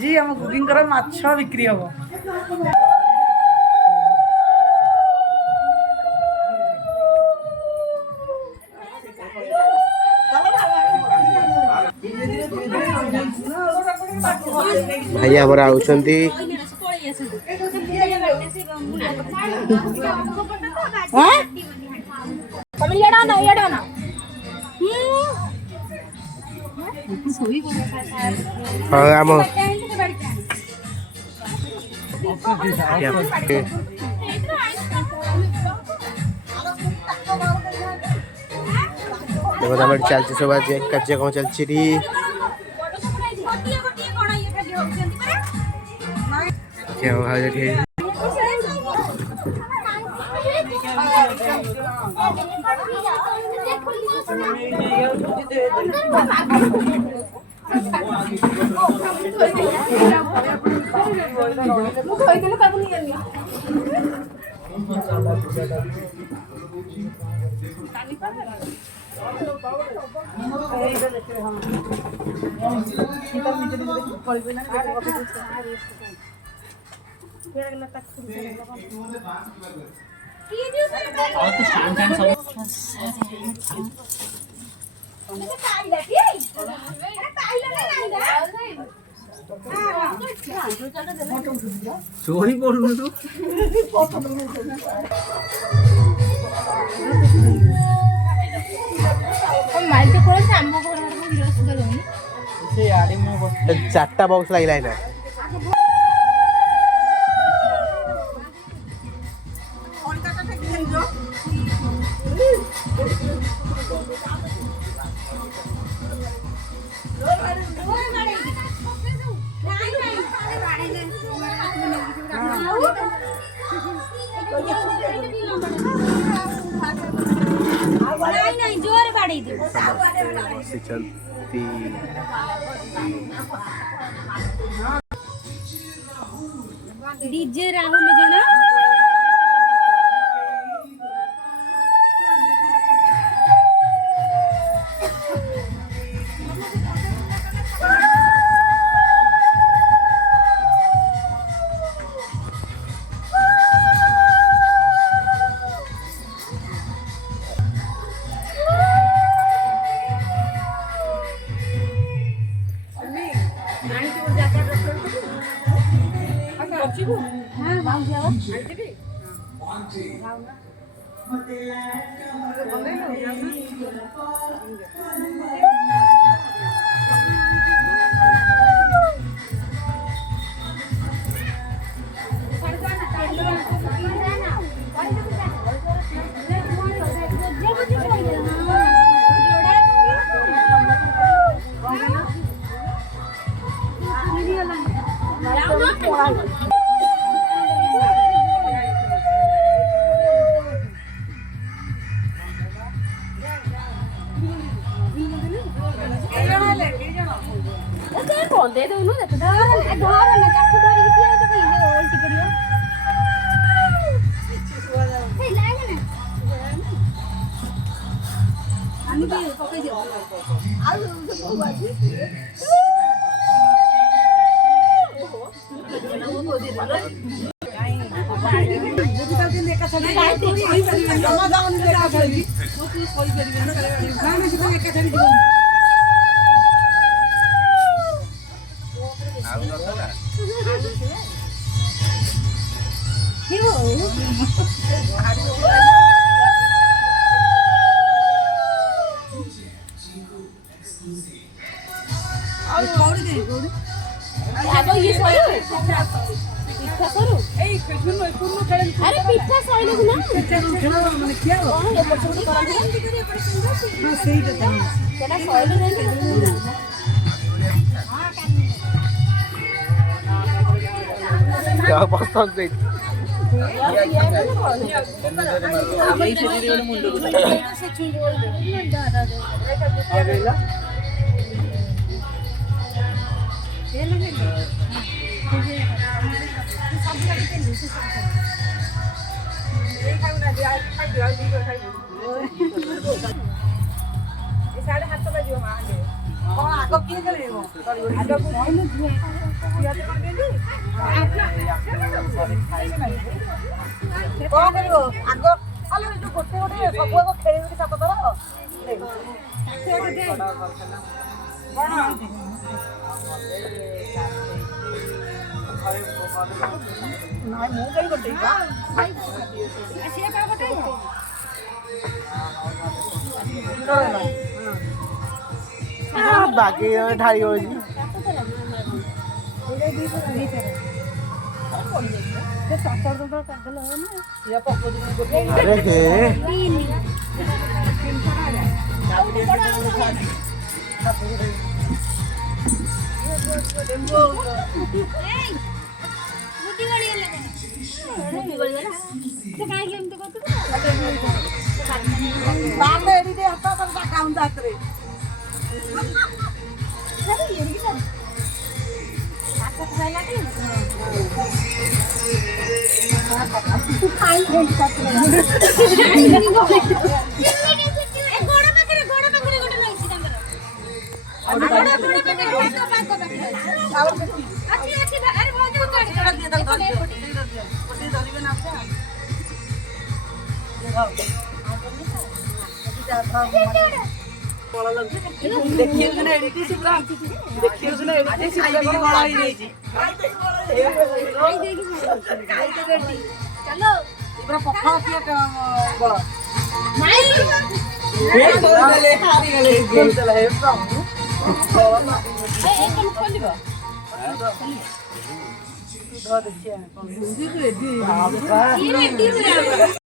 आज आम गुगींकर माछ बिक्री हम भाई हमारा आउछंती हाँ आम देखो चलती सब आज कार्यक्रम चलती क्या हो सोई बोल तू चार्टा बॉक्स लगला है ना चलती डीजे राहुल जना दे दो ना धर ना चाकू धरी के पिया तो कहीं उल्टी करियो हे लागे ना आनी भी पकई दे आ सब बाजी वो को दे दो बुझिता दिन एका छड़ी जमा जाऊन एका छड़ी वो की कोई करियो ना ना से एका छड़ी जीवन अरे पिठा सइले ना पिठा खेला माने क्या हो ए पछोडी करन सही तो तेरा सइले नहीं क्या पसंद है साढ़े 7 बजे आगे किए चले आगे ବାଗେଇ ଢାଳି ହଉଛି। ଆରେ ହେ